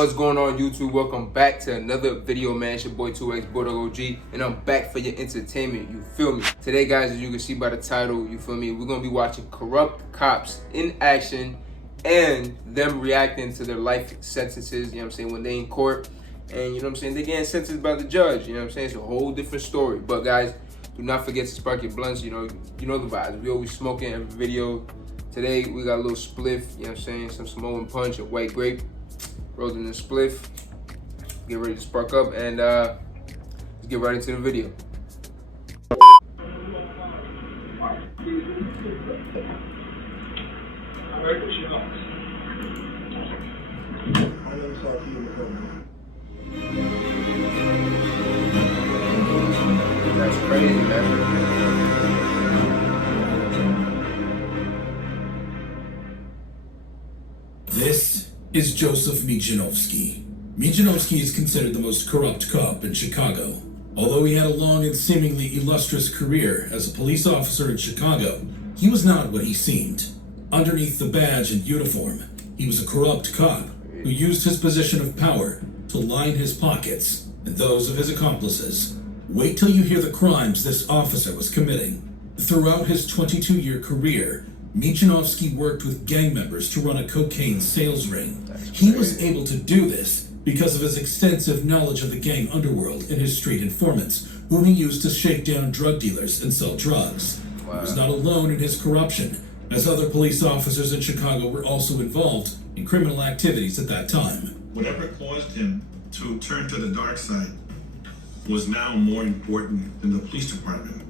What's going on, YouTube? Welcome back to another video, man. It's your boy 2X Bulldog OG, and I'm back for your entertainment, you feel me? Today, guys, as you can see by the title, you feel me, we're gonna be watching corrupt cops in action and them reacting to their life sentences, you know what I'm saying, when they in court, and you know what I'm saying, they getting sentenced by the judge, you know what I'm saying? It's a whole different story. But guys, do not forget to spark your blunts, you know the vibes. We always smoking every video. Today we got a little spliff, you know what I'm saying, some Samoan punch, a white grape, rolled in the spliff. Get ready to spark up, and let's get right into the video. That's crazy, man. This is Joseph Mijanowski. Mijanowski is considered the most corrupt cop in Chicago. Although he had a long and seemingly illustrious career as a police officer in Chicago, he was not what he seemed. Underneath the badge and uniform, he was a corrupt cop who used his position of power to line his pockets and those of his accomplices. Wait till you hear the crimes this officer was committing. Throughout his 22-year career, Mijanowski worked with gang members to run a cocaine sales ring. He was able to do this because of his extensive knowledge of the gang underworld and his street informants, whom he used to shake down drug dealers and sell drugs. Wow. He was not alone in his corruption, as other police officers in Chicago were also involved in criminal activities at that time. Whatever caused him to turn to the dark side was now more important than the police department,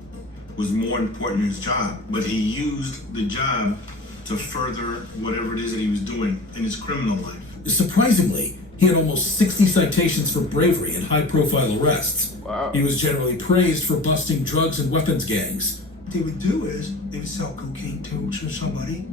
was more important than his job. But he used the job to further whatever it is that he was doing in his criminal life. Surprisingly, he had almost 60 citations for bravery and high-profile arrests. Wow. He was generally praised for busting drugs and weapons gangs. What they would do is they would sell cocaine to somebody,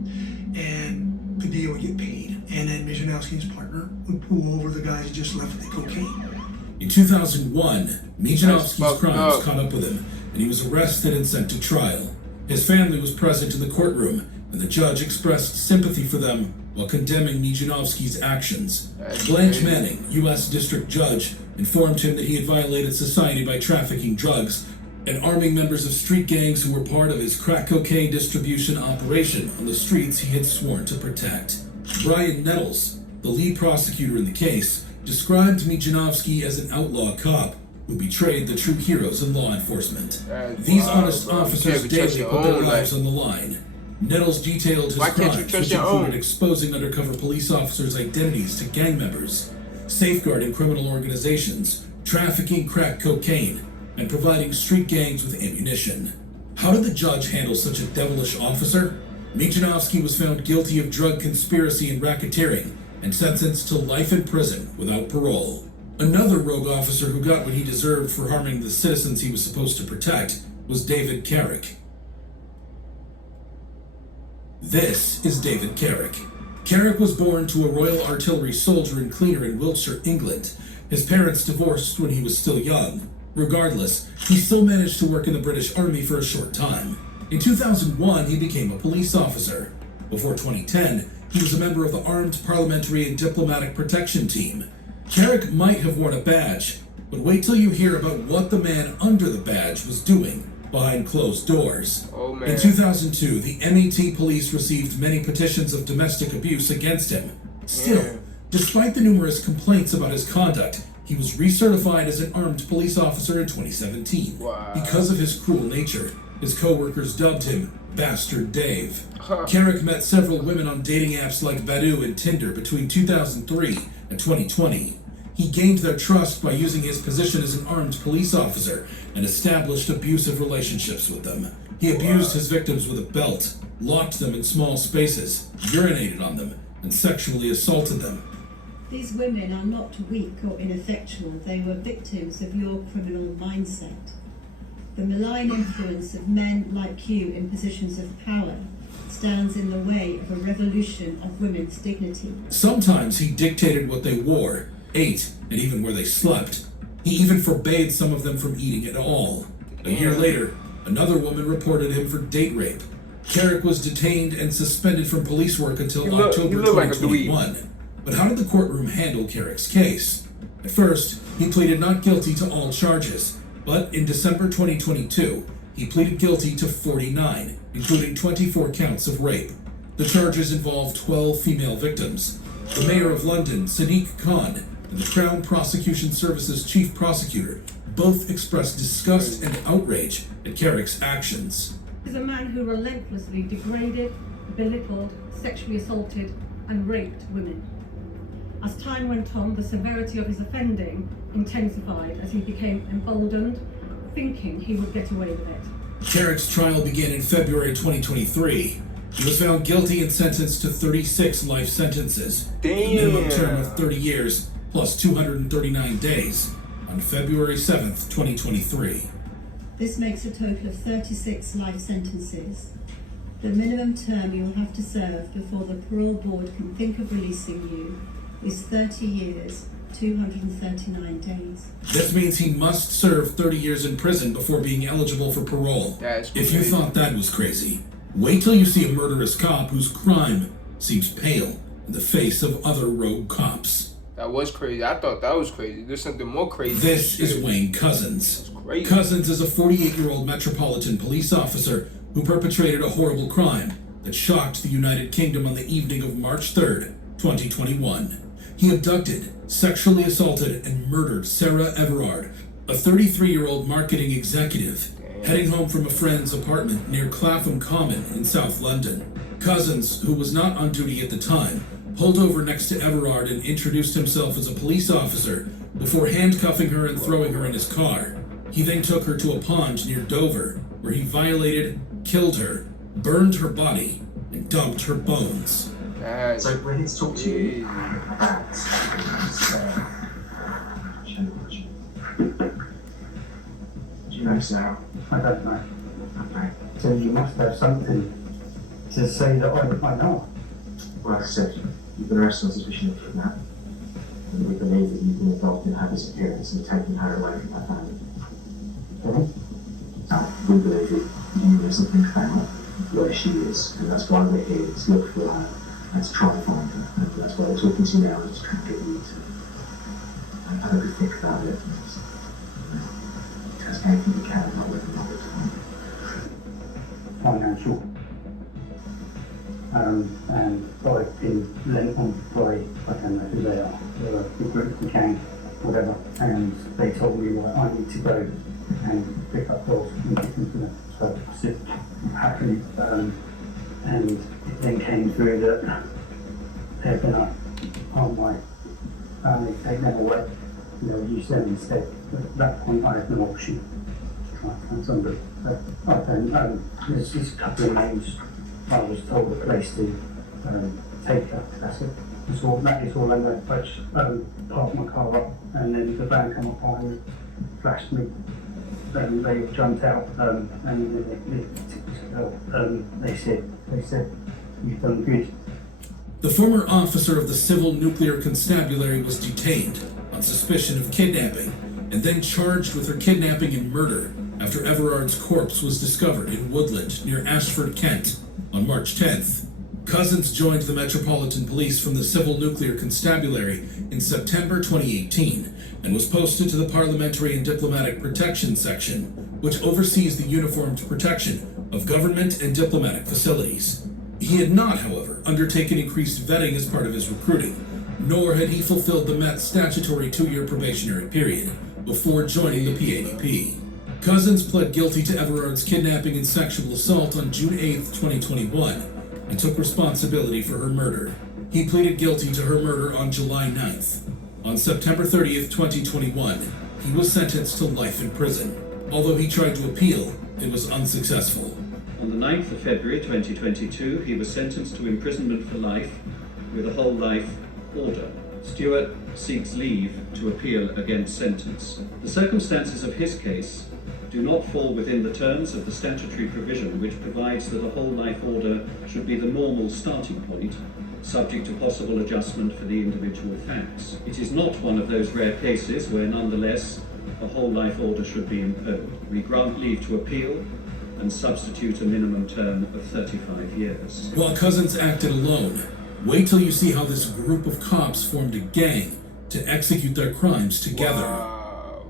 and the deal would get paid. And then Mijanowski's partner would pull over the guys who just left with the cocaine. In 2001, Mijanowski's crimes caught up with him, and he was arrested and sent to trial. His family was present in the courtroom, and the judge expressed sympathy for them while condemning Mijanowski's actions. Blanche Manning, U.S. District Judge, informed him that he had violated society by trafficking drugs and arming members of street gangs who were part of his crack cocaine distribution operation on the streets he had sworn to protect. Brian Nettles, the lead prosecutor in the case, described Mijanowski as an outlaw cop who betrayed the true heroes in law enforcement. These honest officers daily put their lives on the line. Nettles detailed his crimes, which included exposing undercover police officers' identities to gang members, safeguarding criminal organizations, trafficking crack cocaine, and providing street gangs with ammunition. How did the judge handle such a devilish officer? Mijanowski was found guilty of drug conspiracy and racketeering and sentenced to life in prison without parole. Another rogue officer who got what he deserved for harming the citizens he was supposed to protect was David Carrick. This is David Carrick. Carrick was born to a Royal Artillery soldier and cleaner in Wiltshire, England. His parents divorced when he was still young. Regardless, he still managed to work in the British Army for a short time. In 2001, he became a police officer. Before 2010, he was a member of the Armed Parliamentary and Diplomatic Protection Team. Carrick might have worn a badge, but wait till you hear about what the man under the badge was doing behind closed doors. Oh, man. In 2002, the MET police received many petitions of domestic abuse against him. Still, despite the numerous complaints about his conduct, he was recertified as an armed police officer in 2017. Wow. Because of his cruel nature, his co-workers dubbed him Bastard Dave. Carrick met several women on dating apps like Badoo and Tinder between 2003 and 2020. He gained their trust by using his position as an armed police officer and established abusive relationships with them. He abused his victims with a belt, locked them in small spaces, urinated on them, and sexually assaulted them. These women are not weak or ineffectual. They were victims of your criminal mindset. The malign influence of men like you in positions of power stands in the way of a revolution of women's dignity. Sometimes he dictated what they wore, ate, and even where they slept. He even forbade some of them from eating at all. A year later, another woman reported him for date rape. Carrick was detained and suspended from police work until October 2021. But how did the courtroom handle Carrick's case? At first, he pleaded not guilty to all charges, but in December 2022, he pleaded guilty to 49, including 24 counts of rape. The charges involved 12 female victims. The Mayor of London, Sadiq Khan, and the Crown Prosecution Service's chief prosecutor both expressed disgust and outrage at Carrick's actions. He is a man who relentlessly degraded, belittled, sexually assaulted, and raped women. As time went on, the severity of his offending intensified as he became emboldened, thinking he would get away with it. Carrick's trial began in February 2023. He was found guilty and sentenced to 36 life sentences, a minimum term of 30 years plus 239 days, on February 7th, 2023. This makes a total of 36 life sentences. The minimum term you'll have to serve before the parole board can think of releasing you is 30 years, 239 days. This means he must serve 30 years in prison before being eligible for parole. That's If you crazy. thought that was crazy, wait till you see a murderous cop whose crime seems pale in the face of other rogue cops. That was crazy. I thought that was crazy. There's something more crazy. This is Shit. Wayne Couzens. That's crazy. Couzens is a 48-year-old Metropolitan Police officer who perpetrated a horrible crime that shocked the United Kingdom on the evening of March 3rd, 2021. He abducted, sexually assaulted, and murdered Sarah Everard, a 33-year-old marketing executive, heading home from a friend's apartment near Clapham Common in South London. Couzens, who was not on duty at the time, pulled over next to Everard and introduced himself as a police officer before handcuffing her and throwing her in his car. He then took her to a pond near Dover, where he violated, killed her, burned her body, and dumped her bones. That's So we're here to talk to you crazy. about do you know Sarah? I don't know. Okay. So you must have something to say that I know. Well, like I said, you've been arrested on suspicion of kidnapping, and we believe that you've been involved in her disappearance and taking her away from her family. Okay? Now, we believe that you know something about where she is, and that's why we're here to look for her and to try and find her. And that's why we're talking to you now, and to try and get you to have a good think about it. Just anything you can about whether or not it's Financial. And I've been lent on by, I don't know who they are, they're a group from Cant, whatever, and they told me, well, I need to go and pick up dolls and give them to them. So I said, happily, and it then came through that they're gonna, my family, take them away, and they'll use them instead. But at that point, I had no option to try and find somebody. So I don't, there's just a couple of names. I was told a place to take her. That's it. That is all I know. I just parked my car up, and then the van come up behind me, flashed me. Then they jumped out, and then they said, "You've done good." The former officer of the Civil Nuclear Constabulary was detained on suspicion of kidnapping and then charged with her kidnapping and murder after Everard's corpse was discovered in Woodland near Ashford, Kent, on March 10th. Couzens joined the Metropolitan Police from the Civil Nuclear Constabulary in September 2018 and was posted to the Parliamentary and Diplomatic Protection Section, which oversees the uniformed protection of government and diplomatic facilities. He had not, however, undertaken increased vetting as part of his recruiting, nor had he fulfilled the Met's statutory 2-year probationary period before joining the PADP. Couzens pled guilty to Everard's kidnapping and sexual assault on June 8th, 2021, and took responsibility for her murder. He pleaded guilty to her murder on July 9th. On September 30th, 2021, he was sentenced to life in prison. Although he tried to appeal, it was unsuccessful. On the 9th of February 2022, he was sentenced to imprisonment for life with a whole life order. Stewart seeks leave to appeal against sentence. The circumstances of his case do not fall within the terms of the statutory provision which provides that a whole life order should be the normal starting point, subject to possible adjustment for the individual facts. It is not one of those rare cases where nonetheless a whole life order should be imposed. We grant leave to appeal and substitute a minimum term of 35 years. While Couzens acted alone, Wait till you see how this group of cops formed a gang to execute their crimes together. Wow.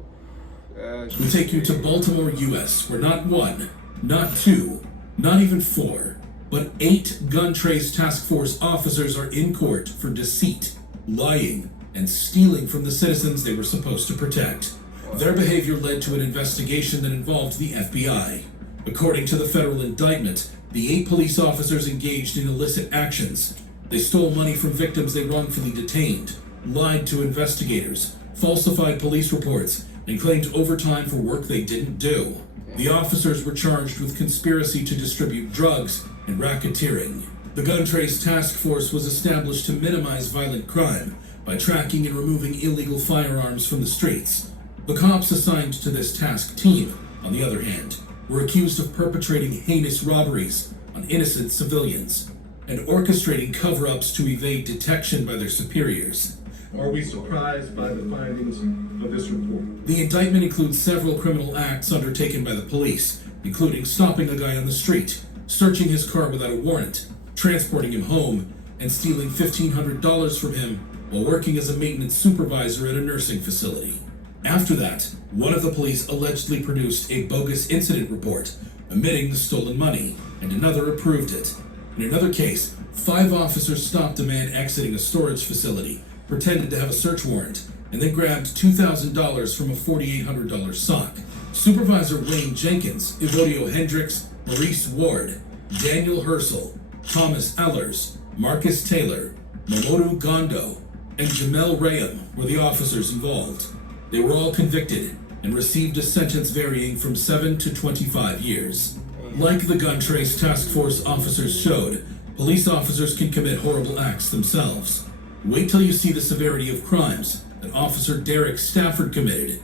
We take you to Baltimore, U.S., where not one, not two, not even four, but 8 gun trace task force officers are in court for deceit, lying, and stealing from the citizens they were supposed to protect. Their behavior led to an investigation that involved the FBI. According to the federal indictment, the 8 police officers engaged in illicit actions. They stole money from victims they wrongfully detained, lied to investigators, falsified police reports, and claimed overtime for work they didn't do. The officers were charged with conspiracy to distribute drugs and racketeering. The gun trace task force was established to minimize violent crime by tracking and removing illegal firearms from the streets. The cops assigned to this task team, on the other hand, were accused of perpetrating heinous robberies on innocent civilians and orchestrating cover-ups to evade detection by their superiors. Are we surprised by the findings of this report? The indictment includes several criminal acts undertaken by the police, including stopping a guy on the street, searching his car without a warrant, transporting him home, and stealing $1,500 from him while working as a maintenance supervisor at a nursing facility. After that, one of the police allegedly produced a bogus incident report, omitting the stolen money, and another approved it. In another case, 5 officers stopped a man exiting a storage facility, pretended to have a search warrant, and then grabbed $2,000 from a $4,800 sock. Supervisor Wayne Jenkins, Evodio Hendricks, Maurice Ward, Daniel Hersel, Thomas Ellers, Marcus Taylor, Mamoru Gondo, and Jamel Rayam were the officers involved. They were all convicted and received a sentence varying from 7 to 25 years. Like the gun trace task force officers showed, police officers can commit horrible acts themselves. Wait till you see the severity of crimes that Officer Derek Stafford committed.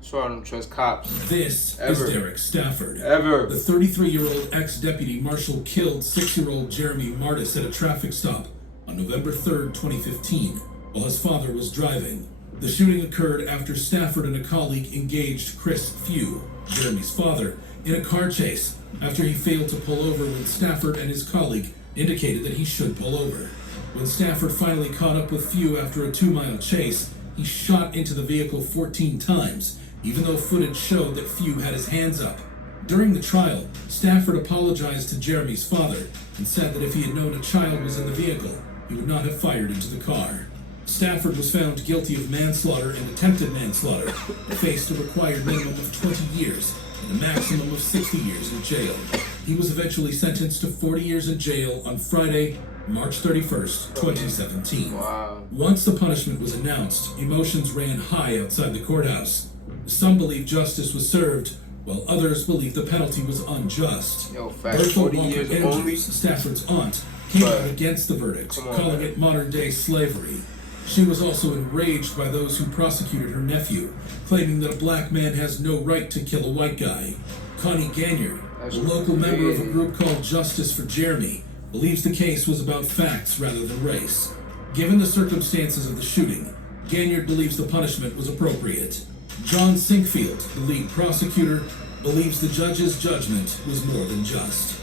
So I don't trust cops. This Ever. is Derek Stafford. Ever. The 33-year-old ex-deputy marshal killed 6-year-old Jeremy Martis at a traffic stop on November 3rd, 2015, while his father was driving. The shooting occurred after Stafford and a colleague engaged Chris Few, Jeremy's father, in a car chase after he failed to pull over when Stafford and his colleague indicated that he should pull over. When Stafford finally caught up with Few after a 2-mile chase, he shot into the vehicle 14 times, even though footage showed that Few had his hands up. During the trial, Stafford apologized to Jeremy's father and said that if he had known a child was in the vehicle, he would not have fired into the car. Stafford was found guilty of manslaughter and attempted manslaughter, and faced a required minimum of 20 years and a maximum of 60 years in jail. He was eventually sentenced to 40 years in jail on Friday, March 31st, 2017. Wow. Once the punishment was announced, emotions ran high outside the courthouse. Some believed justice was served, while others believed the penalty was unjust. Yo, fact, Bertha 40 Walker years Andrews, only? Stafford's aunt, came But- out against the verdict, Come on, calling man. it modern-day slavery. She was also enraged by those who prosecuted her nephew, claiming that a black man has no right to kill a white guy. Connie Ganyard, That's a local member of a crazy. group called Justice for Jeremy, believes the case was about facts rather than race. Given the circumstances of the shooting, Ganyard believes the punishment was appropriate. John Sinkfield, the lead prosecutor, believes the judge's judgment was more than just.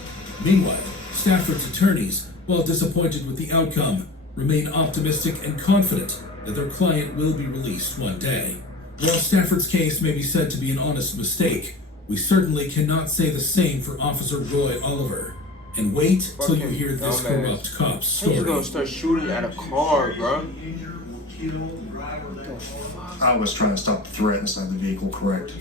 Meanwhile, Stafford's attorneys, while disappointed with the outcome, remain optimistic and confident that their client will be released one day. While Stafford's case may be said to be an honest mistake, we certainly cannot say the same for Officer Roy Oliver. And wait till you Fucking hear this dumbass. corrupt cop's He's story. gonna start shooting at a car, bro. I was trying to stop the threat inside the vehicle, correct?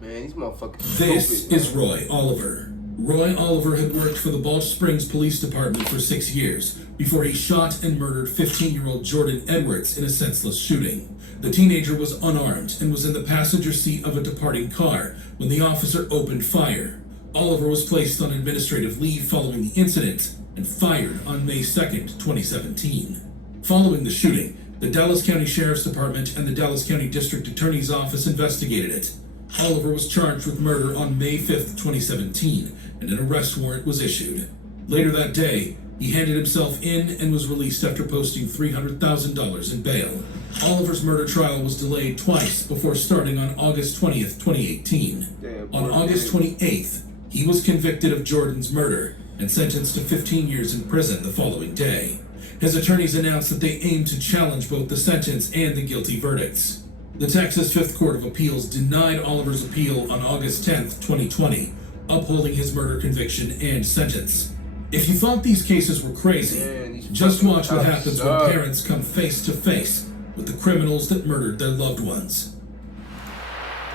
Man, these motherfuckers This stupid, is man. Roy Oliver. Roy Oliver had worked for the Balch Springs Police Department for 6 years before he shot and murdered 15-year-old Jordan Edwards in a senseless shooting. The teenager was unarmed and was in the passenger seat of a departing car when the officer opened fire. Oliver was placed on administrative leave following the incident and fired on May 2nd, 2017. Following the shooting, the Dallas County Sheriff's Department and the Dallas County District Attorney's Office investigated it. Oliver was charged with murder on May 5th, 2017, and an arrest warrant was issued. Later that day, he handed himself in and was released after posting $300,000 in bail. Oliver's murder trial was delayed twice before starting on August 20th, 2018. Damn, On poor August man. 28th, he was convicted of Jordan's murder and sentenced to 15 years in prison the following day. His attorneys announced that they aim to challenge both the sentence and the guilty verdicts. The Texas Fifth Court of Appeals denied Oliver's appeal on August 10th, 2020, upholding his murder conviction and sentence. If you thought these cases were crazy, just watch what happens when parents come face to face with the criminals that murdered their loved ones.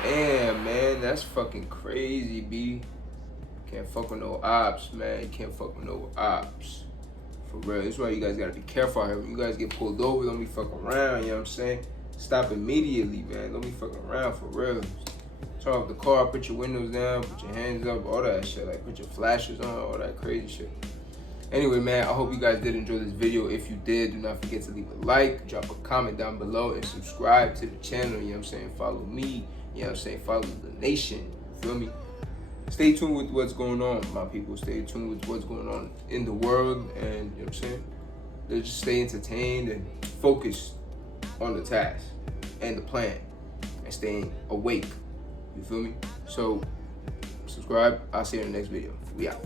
Damn, man, that's fucking crazy, B. Can't fuck with no ops, man. You can't fuck with no ops. For real. That's why you guys gotta be careful out here. When you guys get pulled over, don't be fucking around, you know what I'm saying? Stop immediately, man. Don't be fucking around, for real. Turn off the car, put your windows down, put your hands up, all that shit. Like, put your flashes on, all that crazy shit. Anyway, man, I hope you guys did enjoy this video. If you did, do not forget to leave a like, drop a comment down below, and subscribe to the channel, you know what I'm saying? Follow me, you know what I'm saying? Follow the nation, you feel me? Stay tuned with what's going on, my people. Stay tuned with what's going on in the world, and you know what I'm saying? Let's just stay entertained and focused on the task and the plan and staying awake. You feel me? So, subscribe. I'll see you in the next video. We out.